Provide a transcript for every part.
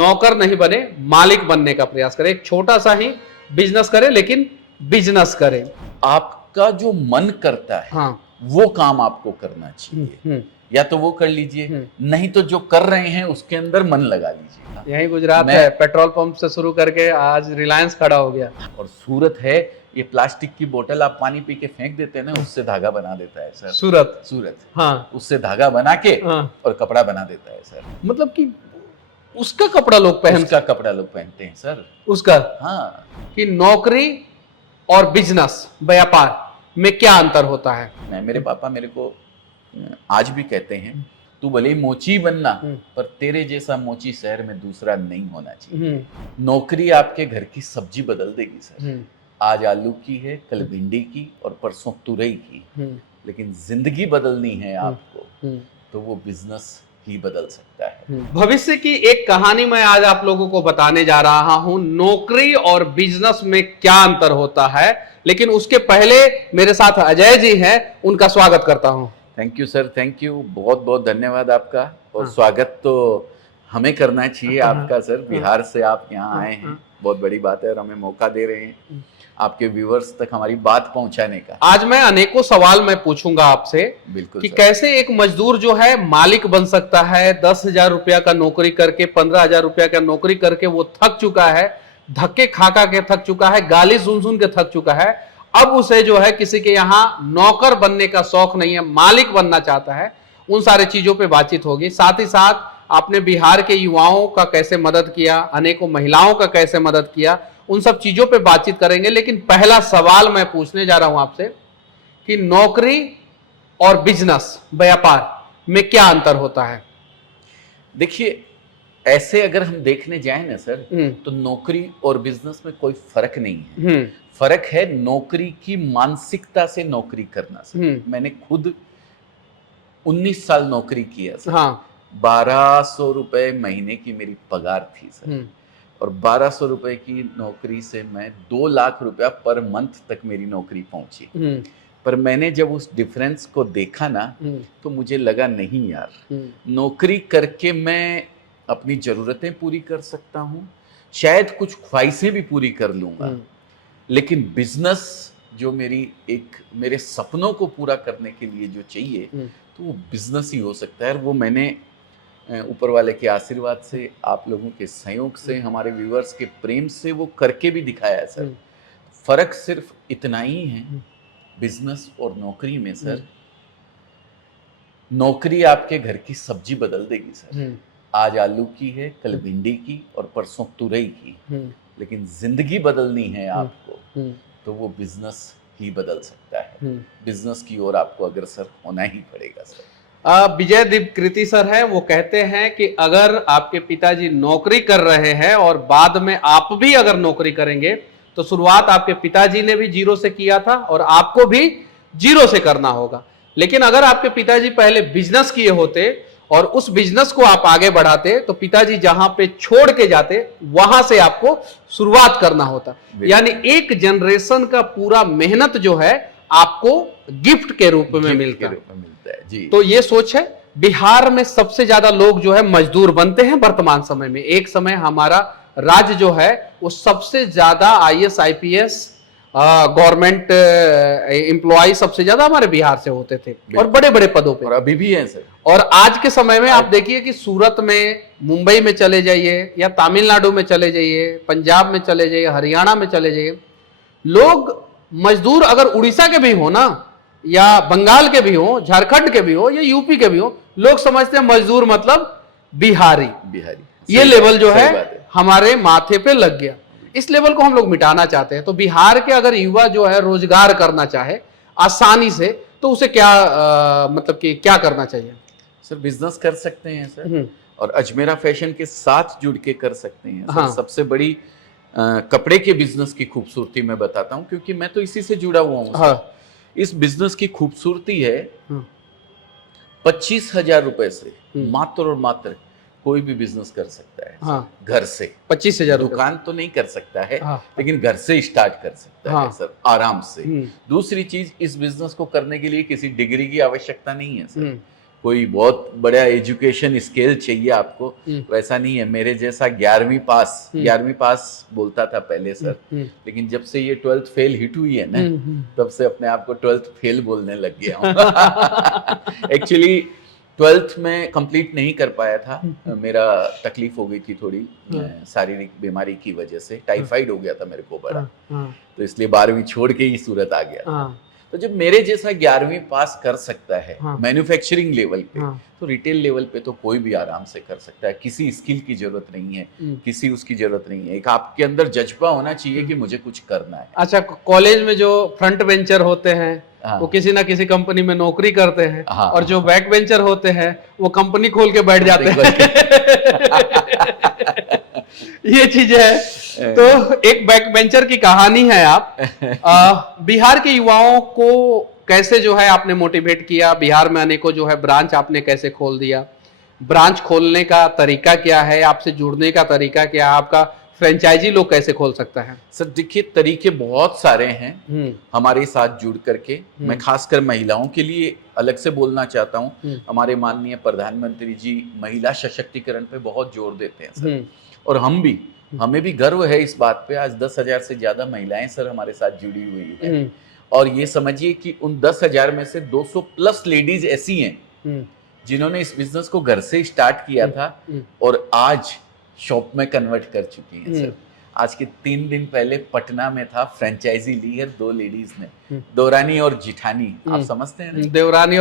नौकर नहीं बने, मालिक बनने का प्रयास करें। एक छोटा सा ही बिजनेस करें, लेकिन बिजनेस करें। आपका जो मन करता है हाँ। वो काम आपको करना चाहिए। या तो वो कर लीजिए, नहीं तो जो कर रहे हैं उसके अंदर मन लगा लीजिए। यही गुजरात है, पेट्रोल पंप से शुरू करके आज रिलायंस खड़ा हो गया। और सूरत है, ये प्लास्टिक की बोतल आप पानी पी के फेंक देते हैं ना, उससे धागा बना देता है सर। सूरत हाँ, उससे धागा बना के हाँ। और कपड़ा बना देता है सर। मतलब कि उसका कपड़ा लोग पहनते हैं सर। उसका हाँ, कि नौकरी और बिजनेस व्यापार में क्या अंतर होता है। मेरे पापा मेरे को आज भी कहते हैं, तू भले ही मोची बनना, पर तेरे जैसा मोची शहर में दूसरा नहीं होना चाहिए। नौकरी आपके घर की सब्जी बदल देगी सर। आज आलू की है, कल भिंडी की और परसों तुरई की। लेकिन जिंदगी बदलनी है आपको तो वो बिजनेस ही बदल सकता है। भविष्य की एक कहानी मैं आज आप लोगों को बताने जा रहा हूं। नौकरी और बिजनेस में क्या अंतर होता है, लेकिन उसके पहले मेरे साथ अजय जी हैं, उनका स्वागत करता हूं। Thank you sir, thank you, बहुत बहुत धन्यवाद आपका। और स्वागत तो हमें करना चाहिए आपका सर। बिहार से आप यहाँ आए हैं, बहुत बड़ी बात है, और हमें मौका दे रहे हैं आपके व्यूअर्स तक हमारी बात पहुंचाने का। आज मैं अनेकों सवाल मैं पूछूंगा आपसे। बिल्कुल कि सर। कैसे एक मजदूर जो है मालिक बन सकता है। 10,000 रुपया का नौकरी करके, 15,000 रुपया का नौकरी करके वो थक चुका है, धक्के खा के थक चुका है, गाली सुन के थक चुका है। अब उसे जो है किसी के यहाँ नौकर बनने का शौक नहीं है, मालिक बनना चाहता है। उन सारे चीजों पे बातचीत होगी। साथ ही साथ आपने बिहार के युवाओं का कैसे मदद किया, अनेकों महिलाओं का कैसे मदद किया, उन सब चीजों पे बातचीत करेंगे। लेकिन पहला सवाल मैं पूछने जा रहा हूं आपसे कि नौकरी और बिजनेस व्यापार में क्या अंतर होता है। देखिए, ऐसे अगर हम देखने जाएं ना सर, तो नौकरी और बिजनेस में कोई फर्क नहीं है। फर्क है नौकरी की मानसिकता से नौकरी करना सर। मैंने खुद 19 साल नौकरी किया सर। हाँ। 1200 रुपए महीने की मेरी पगार थी सर। और 1200 रुपए की नौकरी से मैं 2 लाख रुपया पर मंथ तक मेरी नौकरी पहुंची। पर मैंने जब उस डिफरेंस को देखा ना, तो मुझे लगा नहीं यार, नौकरी करके मैं अपनी जरूरतें पूरी कर सकता हूँ, शायद कुछ ख्वाहिशें भी पूरी कर लूंगा, लेकिन बिजनेस जो मेरे सपनों को पूरा करने के लिए जो चाहिए, तो वो बिजनेस ही हो सकता है। और वो मैंने ऊपर वाले के आशीर्वाद से, आप लोगों के सहयोग से, हमारे व्यूअर्स के प्रेम से वो करके भी दिखाया है सर। फर्क सिर्फ इतना ही है बिजनेस और नौकरी में सर। नौकरी आपके घर की सब्जी बदल देगी सर। आज आलू की है, कल भिंडी की और परसों तुरई की। लेकिन जिंदगी बदलनी है आपको तो वो बिजनेस ही बदल सकता है। बिजनेस की ओर आपको अग्रसर होना ही पड़ेगा सर। विजय दीपकृति सर हैं, वो कहते हैं कि अगर आपके पिताजी नौकरी कर रहे हैं और बाद में आप भी अगर नौकरी करेंगे, तो शुरुआत आपके पिताजी ने भी जीरो से किया था और आपको भी जीरो से करना होगा। लेकिन अगर आपके पिताजी पहले बिजनेस किए होते और उस बिजनेस को आप आगे बढ़ाते, तो पिताजी जहां पे छोड़ के जाते वहां से आपको शुरुआत करना होता। यानी एक जनरेशन का पूरा मेहनत जो है आपको गिफ्ट के रूप में मिलता है जी। तो ये सोच है। बिहार में सबसे ज्यादा लोग जो है मजदूर बनते हैं वर्तमान समय में। एक समय हमारा राज्य जो है वो सबसे ज्यादा IAS IPS गवर्नमेंट एम्प्लॉय सबसे ज्यादा हमारे बिहार से होते थे और बड़े बड़े पदों पे, और अभी भी हैं सर। और आज के समय में आप देखिए कि सूरत में, मुंबई में चले जाइए, या तमिलनाडु में चले जाइए, पंजाब में चले जाइए, हरियाणा में चले जाइए, लोग मजदूर अगर उड़ीसा के भी हो ना, या बंगाल के भी हो, झारखंड के भी हो, या यूपी के भी हो, लोग समझते हैं मजदूर मतलब बिहारी। ये लेवल जो है हमारे माथे पे लग गया। इस लेवल को हम लोग मिटाना चाहते हैं। तो बिहार के अगर युवा जो है रोजगार करना चाहे आसानी से, तो उसे क्या मतलब कि क्या करना चाहिए सर? बिजनेस कर सकते हैं सर, और अजमेरा फैशन के साथ जुड़ के कर सकते हैं सर। हाँ। सबसे बड़ी कपड़े के बिजनेस की खूबसूरती मैं बताता हूं, क्योंकि मैं तो इसी से जुड़ा हुआ हूं। हाँ। इस बिजनेस की खूबसूरती है 25,000 रुपए से मात्र और मात्र कोई भी बिजनेस कर सकता है। हाँ। घर से 25,000 दुकान तो नहीं कर सकता है। हाँ। लेकिन घर से स्टार्ट कर सकता है सर, आराम से। दूसरी चीज, इस बिजनेस को करने के लिए किसी डिग्री की आवश्यकता नहीं है सर। कोई बहुत बड़ा एजुकेशन स्केल चाहिए आपको, वैसा नहीं है। मेरे जैसा 11वीं पास बोलता था पहले सर, लेकिन जब से ये 12th फेल हिट हुई है ना, तब से अपने आप को 12th फेल बोलने लग गया हूँ। एक्चुअली 12th में कंप्लीट नहीं कर पाया था, मेरा तकलीफ हो गई थी थोड़ी शारीरिक बीमारी की वजह से, टाइफाइड हो गया था मेरे को बड़ा, तो इसलिए 12वीं छोड़ के ही सूरत आ गया। तो जब मेरे जैसा 11वीं पास कर सकता है मैन्युफैक्चरिंग लेवल पे, तो रिटेल लेवल पे तो कोई भी आराम से कर सकता है। किसी स्किल की जरूरत नहीं है, किसी उसकी जरूरत नहीं है, एक आपके अंदर जज्बा होना चाहिए कि मुझे कुछ करना है। अच्छा, कॉलेज में जो फ्रंट बेंचर होते हैं वो किसी ना किसी कंपनी में नौकरी करते हैं, और जो बैक बेंचर होते हैं वो कंपनी खोल के बैठ जाते हैं। ये चीज है। तो एक बैक बेंचर की कहानी है आप। बिहार के युवाओं को कैसे जो है आपने मोटिवेट किया, बिहार में अनेकों जो है ब्रांच आपने कैसे खोल दिया, ब्रांच खोलने का तरीका क्या है, आपसे जुड़ने का तरीका क्या है, आपका फ्रेंचाइजी लोग कैसे खोल सकता है? सर देखिए, तरीके बहुत सारे हैं हमारे साथ जुड़ करके। मैं खासकर महिलाओं के लिए अलग से बोलना चाहता हूँ। हमारे माननीय प्रधानमंत्री जी महिला सशक्तिकरण पे बहुत जोर देते हैं सर, और हमें भी गर्व है इस बात पे। आज 10,000 से ज्यादा महिलाएं सर हमारे साथ जुड़ी हुई हैं, और ये समझिए कि उन 10,000 में से 200 प्लस लेडीज ऐसी हैं जिन्होंने इस बिजनेस को घर से स्टार्ट किया था और आज शॉप में कन्वर्ट कर चुकी हैं सर। आज के 3 दिन पहले पटना में था, फ्रेंचाइजी ली है 2 लेडीज ने, देवरानी और जिठानी, आप समझते हैं ना? देवरानी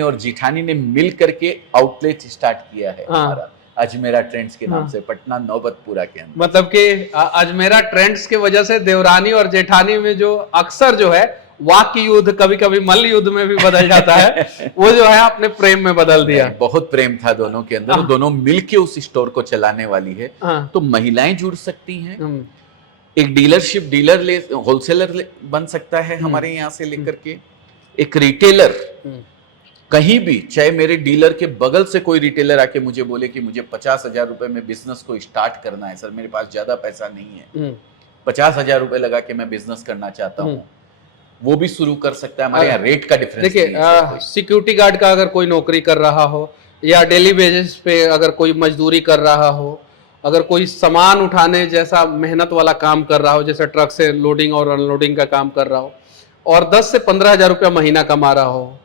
और जिठानी ने मिल करके आउटलेट स्टार्ट किया है हमारा अजमेरा ट्रेंड्स के नाम से, पटना नौबतपुरा के अंदर। मतलब कि अजमेरा ट्रेंड्स के वजह से देवरानी और जेठानी में जो अक्सर जो है वाक्य युद्ध, कभी कभी मल्ल युद्ध में भी बदल जाता है, वो जो है अपने प्रेम में बदल दिया। बहुत प्रेम था दोनों के अंदर, दोनों मिलके उस स्टोर को चलाने वाली है। तो महिलाएं जुड़ सकती हैं, एक डीलर होलसेलर बन सकता है हमारे यहाँ से लेकर के, एक रिटेलर कहीं भी, चाहे मेरे डीलर के बगल से कोई रिटेलर आके मुझे बोले कि मुझे 50,000 रुपए में बिजनेस को स्टार्ट करना है सर, मेरे पास ज्यादा पैसा नहीं है, 50,000 रुपए लगा के मैं बिजनेस करना चाहता हूँ, वो भी शुरू कर सकता है। हमारे यहाँ रेट का डिफरेंस देखिए, सिक्योरिटी गार्ड का अगर कोई नौकरी कर रहा हो, या डेली बेसिस पे अगर कोई मजदूरी कर रहा हो, अगर कोई सामान उठाने जैसा मेहनत वाला काम कर रहा हो, जैसे ट्रक से लोडिंग और अनलोडिंग का काम कर रहा हो, और 10 से 15,000 रुपया महीना कमा रहा हो,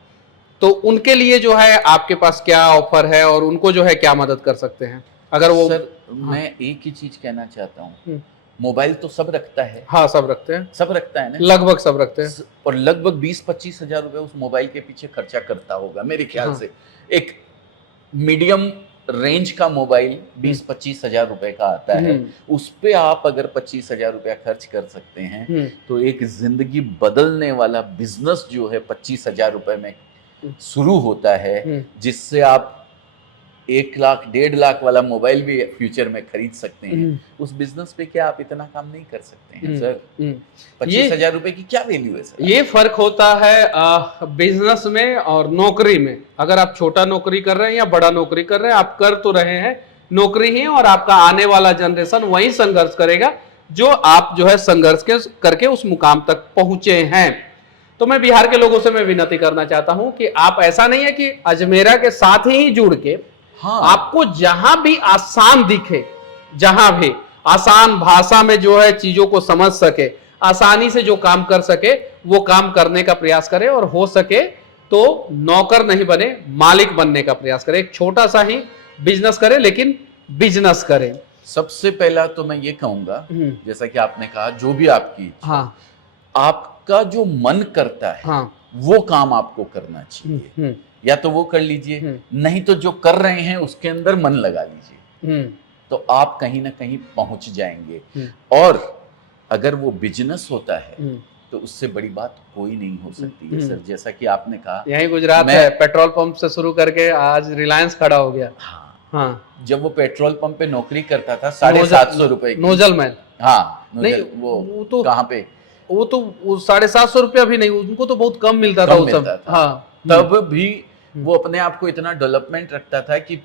तो उनके लिए जो है आपके पास क्या ऑफर है और उनको जो है क्या मदद कर सकते हैं? अगर वो सर, मैं एक ही चीज कहना चाहता हूँ, मोबाइल तो सब रखता है। हाँ, सब रखते हैं, सब रखता है ना, लगभग सब रखते हैं, और लगभग 20-25 हजार रुपए उस मोबाइल के पीछे खर्चा करता होगा मेरे ख्याल से। एक मीडियम रेंज का मोबाइल 20-25 हजार रुपए का आता है, उस पे आप अगर 25 हजार रुपया खर्च कर सकते हैं, तो एक जिंदगी बदलने वाला बिजनेस जो है 25 हजार रुपए में शुरू होता है, जिससे आप 1 लाख 1.5 लाख वाला मोबाइल भी फ्यूचर में खरीद सकते हैं। उस बिजनेस पे क्या आप इतना काम नहीं कर सकते हैं सर? 25,000 रुपए की क्या वैल्यू है सर? ये फर्क होता है बिजनेस में और नौकरी में। अगर आप छोटा नौकरी कर रहे हैं या बड़ा नौकरी कर रहे हैं, आप कर तो रहे हैं नौकरी ही, और आपका आने वाला जनरेशन वही संघर्ष करेगा जो आप जो है संघर्ष करके उस मुकाम तक पहुंचे हैं। तो मैं बिहार के लोगों से मैं विनती करना चाहता हूं कि आप, ऐसा नहीं है कि अजमेरा के साथ ही जुड़ के, आपको जहां भी आसान दिखे, जहां भी आसान भाषा में जो है चीजों को समझ सके, आसानी से जो काम कर सके वो काम करने का प्रयास करें, और हो सके तो नौकर नहीं बने, मालिक बनने का प्रयास करें। एक छोटा सा ही बिजनेस करें, लेकिन बिजनेस करें। सबसे पहला तो मैं ये कहूंगा, जैसा कि आपने कहा, जो भी आपकी इच्छा, आपका जो मन करता है वो काम आपको करना चाहिए। या तो वो कर लीजिए, नहीं तो जो कर रहे हैं उसके अंदर मन लगा लीजिए, तो आप कहीं ना कहीं पहुंच जाएंगे। और अगर वो बिजनेस होता है तो उससे बड़ी बात कोई नहीं हो सकती है सर। जैसा कि आपने कहा, यही गुजरात है, पेट्रोल पंप से शुरू करके आज रिलायंस खड़ा हो गया। हाँ, जब वो पेट्रोल पंप पे नौकरी करता था 750 रुपए, नोजल मैन। हाँ, नहीं वो तो कहाँ पे, वो तो 750 रुपया भी नहीं, उनको तो बहुत कम मिलता था, तब भी वो अपने आप को इतना डेवलपमेंट रखता था कि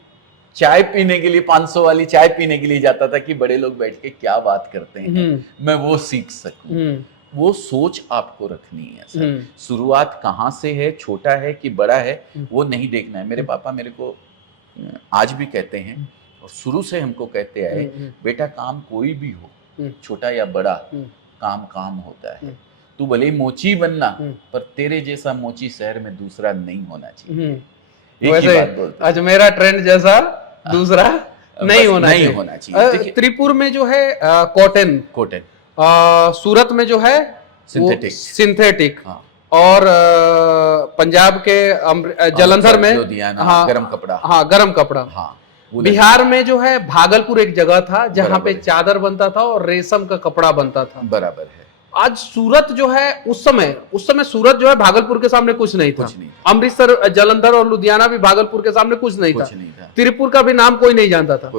चाय पीने के लिए 500 वाली चाय पीने के लिए जाता था कि बड़े लोग बैठ के क्या बात करते हैं, मैं वो सीख सकूं। वो सोच आपको रखनी है सर। शुरुआत कहाँ से है, छोटा है कि बड़ा है, वो नहीं देखना है। मेरे पापा मेरे को आज भी कहते हैं और शुरू से हमको कहते आए, बेटा काम कोई भी हो, छोटा या बड़ा, काम काम होता है। तू भले ही मोची बनना, पर तेरे जैसा मोची शहर में दूसरा नहीं होना चाहिए। एक ही बात बोलते हैं, अजमेरा ट्रेंड जैसा दूसरा नहीं होना चाहिए। त्रिपुर में जो है कॉटन, सूरत में जो है सिंथेटिक, और पंजाब के जालंधर में गरम कपड़ा, बिहार में जो है भागलपुर एक जगह था जहाँ पे चादर बनता था और रेशम का कपड़ा बनता था। बराबर है। आज सूरत जो है, उस समय सूरत जो है भागलपुर के सामने कुछ नहीं था। अमृतसर, जालंधर और लुधियाना भी भागलपुर के सामने कुछ नहीं था। त्रिपुर का भी नाम कोई नहीं जानता था।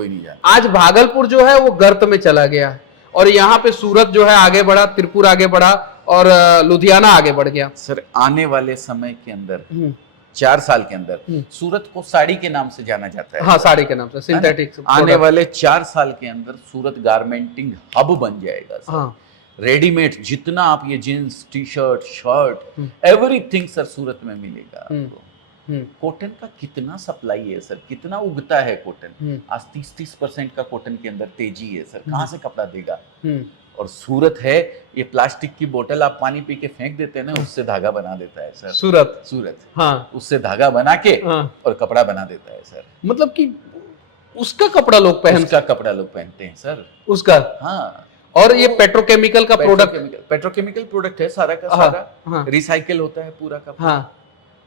आज भागलपुर जो है वो गर्त में चला गया और यहाँ पे सूरत जो है आगे बढ़ा, त्रिपुर आगे बढ़ा और लुधियाना आगे बढ़ गया। सर आने वाले समय के अंदर 4 साल के अंदर सूरत को साड़ी के नाम से जाना जाता है। हाँ, साड़ी के नाम से, सिंथेटिक। आने वाले 4 साल के अंदर सूरत गारमेंटिंग हब बन जाएगा सर। हाँ। रेडीमेड जितना आप ये jeans, T shirt, shirt, everything sir Surat में मिलेगा आपको। कॉटन का कितना सप्लाई है सर, कितना उगता है कॉटन। आज 30% का कॉटन के अंदर तेजी है सर। कहाँ से कपड़ा देगा? और सूरत है, ये प्लास्टिक की बोतल आप पानी पी के फेंक देते हैं ना, उससे धागा बना देता है सर। सूरत हाँ, उससे धागा बना के और कपड़ा बना देता है सर। मतलब कि उसका कपड़ा लोग पहनते हैं सर, उसका। हाँ, और ये पेट्रोकेमिकल का पेट्रोकेमिकल प्रोडक्ट है सारा का सारा। रिसाइकिल होता है पूरा का पूरा।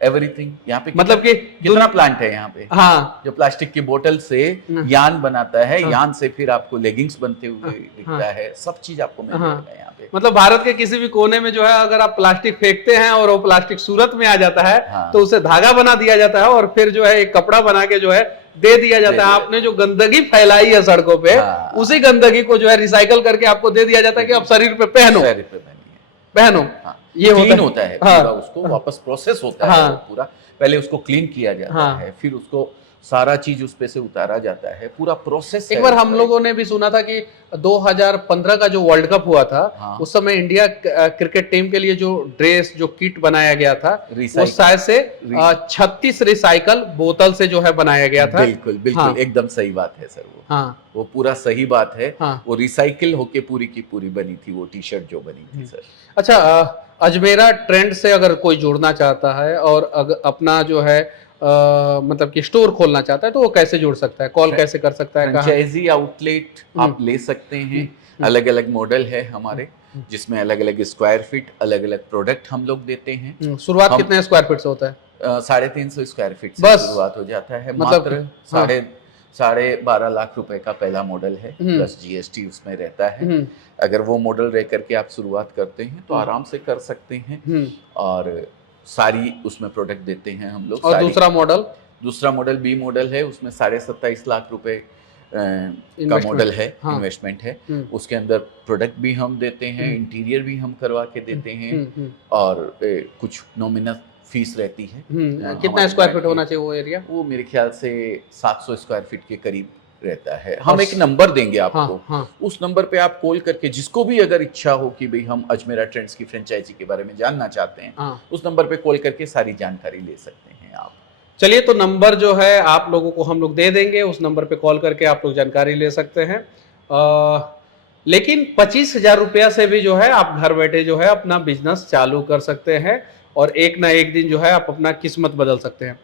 एवरीथिंग यहाँ पे मतलब कि कितना प्लांट है यहाँ पे। हाँ, जो प्लास्टिक की बोतल से यान बनाता है, यान से फिर आपको लेगिंग्स बनते हुए दिखता है, सब चीज आपको मिल जाएगा यहाँ पे। मतलब भारत के किसी भी कोने में जो है अगर आप प्लास्टिक फेंकते हैं और वो प्लास्टिक सूरत में आ जाता है, तो उसे धागा बना दिया जाता है और फिर जो है एक कपड़ा बना के जो है दे दिया जाता है। आपने जो गंदगी फैलाई है सड़कों पे, उसी गंदगी को जो है रिसाइकल करके आपको दे दिया जाता है कि आप शरीर पे पहनो। ये क्लीन होता है पूरा, उसको वापस प्रोसेस होता है पूरा। पहले उसको क्लीन किया जाता है, फिर उसको सारा चीज उस पे से उतारा जाता है, पूरा प्रोसेस। एक बार हम लोगों ने भी सुना था कि 2015 का जो वर्ल्ड कप हुआ था, उस समय इंडिया क्रिकेट टीम के लिए जो ड्रेस, जो किट बनाया गया था, वो शायद से 36 रिसाइकल बोतल से जो है बनाया गया था। बिल्कुल एकदम सही बात है सर। वो पूरा सही बात है। वो रिसाइकिल होके पूरी की पूरी बनी थी वो टी शर्ट जो बनी थी सर। अच्छा, अजमेरा ट्रेंड से अगर कोई जुड़ना चाहता है और अपना जो है मतलब कि स्टोर खोलना चाहता है, तो वो कैसे जुड़ सकता है? कॉल कैसे कर सकता है? फ्रेंचाइजी आउटलेट आप ले सकते हैं। अलग अलग मॉडल है हमारे, जिसमें अलग अलग स्क्वायर फीट, अलग अलग प्रोडक्ट हम लोग देते हैं। शुरुआत कितने स्क्वायर फीट से होता है? 350 स्क्वायर फीट से शुरुआत हो जाता है। मतलब 12.5 लाख रुपए का पहला मॉडल है, प्लस GST उसमें रहता है। अगर वो मॉडल रह करके आप शुरुआत करते हैं तो आराम से कर सकते हैं, और सारी उसमें प्रोडक्ट देते हैं हम लोग। और दूसरा मॉडल B मॉडल है, उसमें 27.5 लाख रुपए का मॉडल है, इन्वेस्टमेंट है। उसके अंदर प्रोडक्ट भी हम देते हैं, इंटीरियर भी हम करवा के देते हैं, और कुछ नॉमिनल फीस रहती है। कितना स्क्वायर फीट होना चाहिए वो एरिया? वो मेरे ख्याल से 700 स्क्वायर फीट के करीब रहता है। हम एक नंबर देंगे आपको, उस नंबर पे आप कॉल करके, जिसको भी अगर इच्छा हो कि भाई हम अजमेरा ट्रेंड्स की फ्रेंचाइजी के बारे में जानना चाहते हैं, उस नंबर पे कॉल करके सारी जानकारी ले सकते हैं आप। चलिए, तो नंबर जो है आप लोगों को हम लोग दे देंगे, उस नंबर पे कॉल करके आप लोग जानकारी ले सकते हैं। लेकिन 25,000 रुपया से भी जो है आप घर बैठे जो है अपना बिजनेस चालू कर सकते हैं, और एक ना एक दिन जो है आप अपना किस्मत बदल सकते हैं।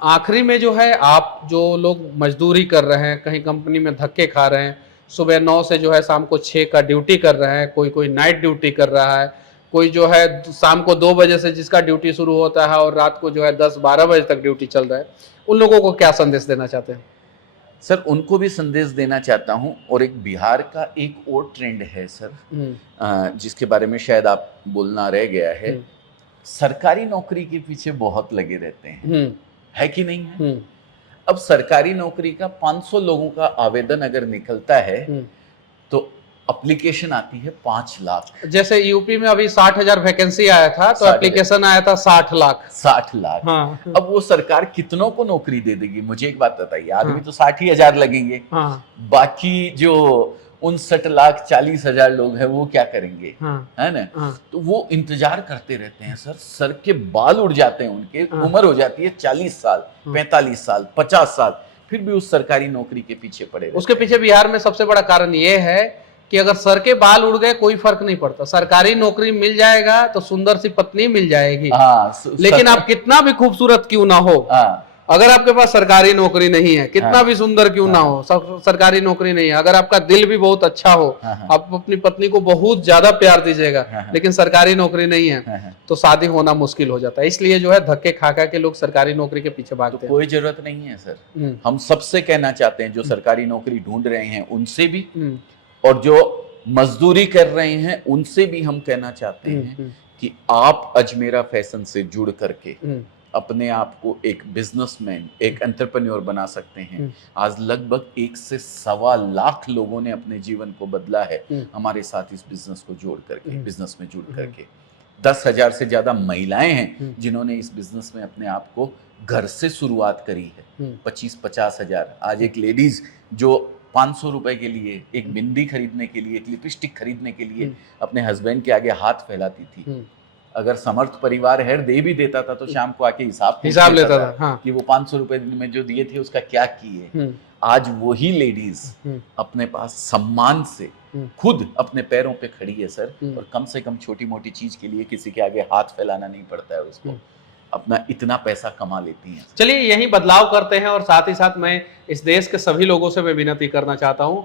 आखिरी में जो है, आप जो लोग मजदूरी कर रहे हैं, कहीं कंपनी में धक्के खा रहे हैं, सुबह 9 से जो है शाम को 6 का ड्यूटी कर रहे हैं, कोई नाइट ड्यूटी कर रहा है, कोई जो है शाम को 2 बजे से जिसका ड्यूटी शुरू होता है और रात को जो है 10-12 बजे तक ड्यूटी चल रहा है, उन लोगों को क्या संदेश देना चाहते हैं? सर, उनको भी संदेश देना चाहता हूँ। और एक बिहार का एक और ट्रेंड है सर, जिसके बारे में शायद आप बोलना रह गया है। सरकारी नौकरी के पीछे बहुत लगे रहते हैं, है कि नहीं है? अब सरकारी नौकरी का 500 लोगों का आवेदन अगर निकलता है तो एप्लीकेशन आती है 5 लाख। जैसे यूपी में अभी 60,000 वैकेंसी आया था, तो एप्लीकेशन आया था 60 लाख। 60 लाख। हाँ। अब वो सरकार कितनों को नौकरी दे देगी? मुझे एक बात बताइए, आदमी तो 60,000 लगेंगे, बाकी जो 59,40,000 लोग हैं, वो क्या करेंगे? हाँ, है ना? हाँ, तो वो इंतजार करते रहते हैं सर, सर के बाल उड़ जाते हैं उनके, हाँ। उम्र हो जाती है 40 साल, हाँ। 45 साल, 50 साल, फिर भी उस सरकारी नौकरी के पीछे पड़े रहते उसके हैं। पीछे बिहार में सबसे बड़ा कारण ये है कि अगर सर के बाल उड़ गए कोई फर्क नहीं पड़ता, सरकारी नौकरी मिल जाएगा तो सुंदर सी पत्नी मिल जाएगी। हाँ, लेकिन आप कितना भी खूबसूरत क्यों ना हो, हाँ, अगर आपके पास सरकारी नौकरी नहीं है, कितना हाँ। भी सुंदर क्यों ना हो, सरकारी नौकरी नहीं है, अगर आपका दिल भी बहुत अच्छा हो, हाँ, हाँ। आप अपनी पत्नी को बहुत ज्यादा प्यार दीजिएगा, हाँ, हाँ। लेकिन सरकारी नौकरी नहीं है, हाँ। तो शादी होना मुश्किल हो जाता है। इसलिए जो है धक्के खा खा के लोग सरकारी नौकरी के पीछे तो भागते हैं। कोई जरूरत नहीं है सर। हम्म, हम सबसे कहना चाहते हैं, जो सरकारी नौकरी ढूंढ रहे हैं उनसे भी, हम्म, और जो मजदूरी कर रहे हैं उनसे भी हम कहना चाहते हैं कि आप अजमेरा फैशन से जुड़ करके अपने आप को एक बिजनेसमैन, एक एंटरप्रेन्योर बना सकते हैं। आज लगभग 1 से 1.25 लाख लोगों ने अपने जीवन को बदला है हमारे साथ इस बिजनेस को जोड़ करके, बिजनेस में जुड़ करके। 10,000 से ज्यादा महिलाएं हैं जिन्होंने इस बिजनेस में अपने आप को घर से शुरुआत करी है। 25-50 हजार। आज एक लेडीज जो 500 रुपए के लिए, एक बिंदी खरीदने के लिए, एक लिपस्टिक खरीदने के लिए अपने हस्बैंड के आगे हाथ फैलाती थी। अगर समर्थ परिवार है दे भी देता था तो शाम को आके हिसाब लेता था। हाँ। कि वो 500 रुपए में जो दिए थे उसका क्या किए। आज वही लेडीज अपने पास सम्मान से खुद अपने पैरों पे खड़ी है सर, और कम से कम छोटी मोटी चीज के लिए किसी के आगे हाथ फैलाना नहीं पड़ता है उसको, अपना इतना पैसा कमा लेती हैं। चलिए यही बदलाव करते हैं, और साथ ही साथ मैं इस देश के सभी लोगों से मैं विनती करना चाहता हूँ,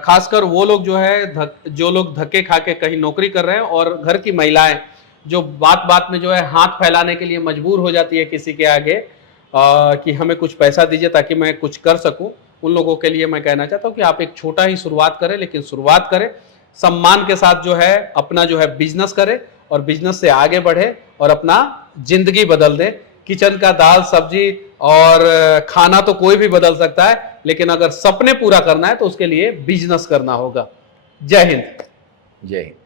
खासकर वो लोग जो है जो लोग धक्के खा के कहीं नौकरी कर रहे हैं, और घर की महिलाएं जो बात बात में जो है हाथ फैलाने के लिए मजबूर हो जाती है किसी के आगे कि हमें कुछ पैसा दीजिए ताकि मैं कुछ कर सकूं, उन लोगों के लिए मैं कहना चाहता हूं कि आप एक छोटा ही शुरुआत करें, लेकिन शुरुआत करें सम्मान के साथ, जो है अपना जो है बिजनेस करें, और बिजनेस से आगे बढ़े और अपना जिंदगी बदल दे। किचन का दाल सब्जी और खाना तो कोई भी बदल सकता है, लेकिन अगर सपने पूरा करना है तो उसके लिए बिजनेस करना होगा। जय हिंद। जय हिंद।